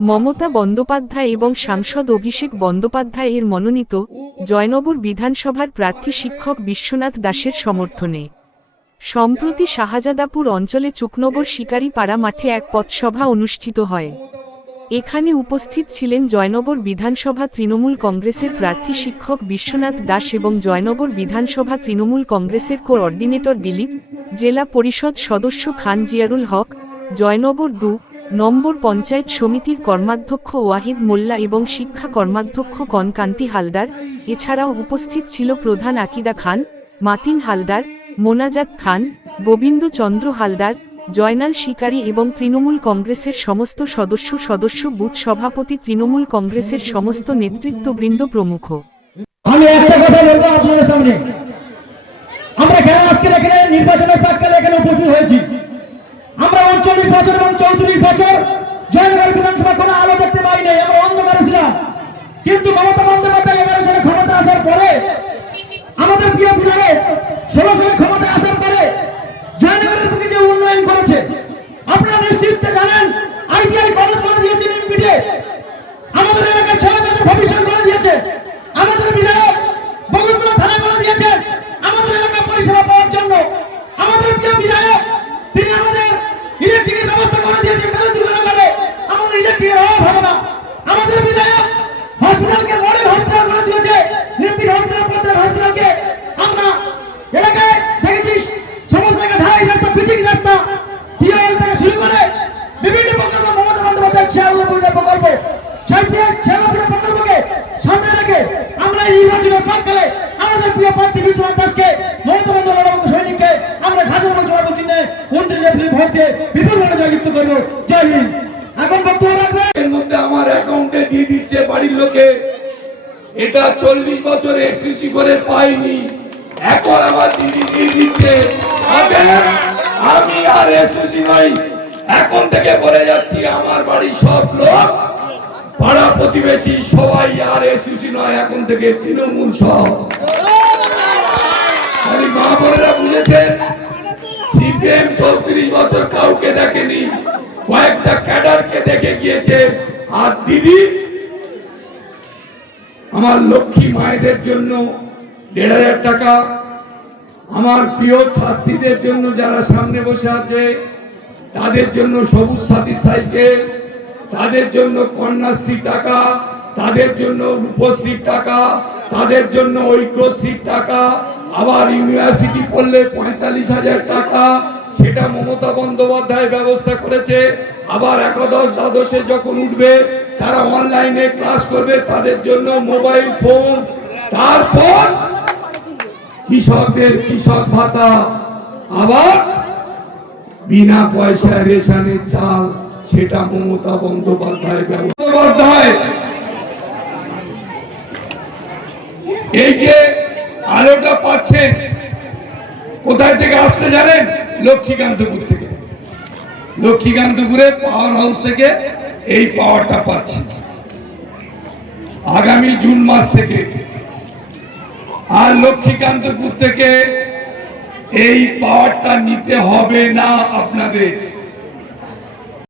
মমতা বন্দ্যোপাধ্যায় এবং সাংসদ অভিষেক বন্দ্যোপাধ্যায় এর মনোনীত জয়নগর বিধানসভার প্রার্থী শিক্ষক বিশ্বনাথ দাসের সমর্থনে সম্প্রতি শাহজাদাপুর অঞ্চলে চুকনগর শিকারীপাড়া মাঠে এক পথসভা অনুষ্ঠিত হয়। এখানে উপস্থিত ছিলেন জয়নগর বিধানসভা তৃণমূল কংগ্রেসের প্রার্থী শিক্ষক বিশ্বনাথ দাস এবং জয়নগর বিধানসভা তৃণমূল কংগ্রেসের কোঅর্ডিনেটর দিলীপ, জেলা পরিষদ সদস্য খান জিয়ারুল হক, জয়নগর ২ নম্বর পঞ্চায়েত সমিতির কর্মাধ্যক্ষ ওয়াহিদ মোল্লা এবং শিক্ষা কর্মাধ্যক্ষ কনকান্তি হালদার। এছাড়াও উপস্থিত ছিল প্রধান আকিদা খান, মাতিন হালদার, মোনাজাত খান, গোবিন্দ চন্দ্র হালদার, জয়নাল শিকারী এবং তৃণমূল কংগ্রেসের সমস্ত সদস্য বুথ সভাপতি, তৃণমূল কংগ্রেসের সমস্ত নেতৃত্ববৃন্দ প্রমুখ। আমি একটা কথা বলবো আপনাদের সামনে, আমরা কেন আজকে এখানে নির্বাচনের প্রাক্কালে এখানে উপস্থিত হয়েছি। আমরা 39 বছর এবং 34 বছর জয়নগর বিধানসভা কোনো আলো দেখতে পাই নাই, আমরা অন্ধকারে ছিলাম। কিন্তু মমতা বন্দ্যোপাধ্যায় 11 সালে ক্ষমতা আসার পরে, আমাদের প্রিয় বিধায়ক 16 সালে ক্ষমতা আসার পরে জয়নগরের বুকে যে উন্নয়ন করেছে আপনারা নিশ্চিত জানেন। আইটিআই কলেজ করে দিয়েছে নিমপিটে, আমাদের এলাকার ছেলেমেয়েদের ভবিষ্যৎ করে দিয়েছে। আমাদের বিধায়ক বগুড়া থানা করে দিয়েছে আমাদের এলাকার পরিষেবা পাওয়ার জন্য। আমাদের প্রিয় বিধায়ক তিনি আমাদের ইলেকট্রিকের ব্যবস্থা করে দিয়েছেন, মেলুদিগণে আমাদের ইলেকট্রিকের অভাব হবে না। আমাদের বিধায়ক হসপিটালকে মডেল হসপিটাল করে দিয়েছে, নিমপিট হসপিটাল, পত্রের হসপিটালকে আমরা এলাকায় দেখেছি সমস্ত জায়গায় ঢালাই রাস্তা, পিচিং রাস্তা, টিএল থেকে শুরু করে বিভিন্ন প্রকল্প মমতা বন্দ্যোপাধ্যায় 96 প্রকল্প, সেই 96 প্রকল্পকে সামনে রেখে আমরা এই নির্বাচনের প্রাক্কালে আমাদের প্রিয় প্রার্থী বিশ্বনাথ দাসকে, মমতা বন্দ্যোপাধ্যায় সৈনিককে আমরা ঘাসের মতো জবাব চিহ্নে 29 এপ্রিল ভোট দিয়ে বিপুলভাবে জয়যুক্ত করবো। জয় হিন্দ। এখন বক্তব্য রাখবে এর মধ্যে আমার অ্যাকাউন্টে দিয়ে দিচ্ছে বাড়ির লোকে। এটা 40 বছর এসসিসি করে পাইনি, এখন আমার দিদি দিয়ে দিচ্ছে। আমি আর এসসিসি নই, এখন থেকে বলে যাচ্ছি আমার বাড়ির সব লোক, পাড়া প্রতিবেশী সবাই আর এসসিসি নয়, এখন থেকে তৃণমূল সহ। মা বোনেরা বুঝেছেন, সিপিএম 34 বছর কাউকে দেখেনি, কয়েকটা ক্যাডারকে দেখে গিয়েছে। আর দিদি আমার লক্ষ্মী মায়েদের জন্য 1500 টাকা, আমার প্রিয় ছাত্রীদের জন্য যারা সামনে বসে আছে তাদের জন্য সবুজ সাথী সাইকেল, তাদের জন্য কন্যাশ্রী টাকা, তাদের জন্য রূপশ্রীর টাকা, তাদের জন্য ঐক্যশ্রীর টাকা, আবার ইউনিভার্সিটি পড়লে 45,000 টাকা, সেটা মমতা বন্দ্যোপাধ্যায় ব্যবস্থা করেছে। আবার একাদশ দ্বাদশে যখন উঠবে তারা অনলাইনে ক্লাস করবে, তাদের জন্য মোবাইল ফোন। তারপর কৃষকদের কৃষক ভাতা, আবার বিনা পয়সায় রেশনের চাল, সেটা মমতা বন্দ্যোপাধ্যায় বন্দ্যোপাধ্যায়। এই যে আলোটা পাচ্ছে কোথায় থেকে আসছে জানেন? লক্ষ্মীকান্তপুর থেকে। লক্ষ্মীকান্তপুরে পাওয়ার হাউস থেকে এই পাওয়ারটা পাচ্ছে আগামী জুন মাস থেকে। আর লক্ষ্মীকান্তপুর থেকে এই পাওয়ারটা নিতে হবে না আপনাদের।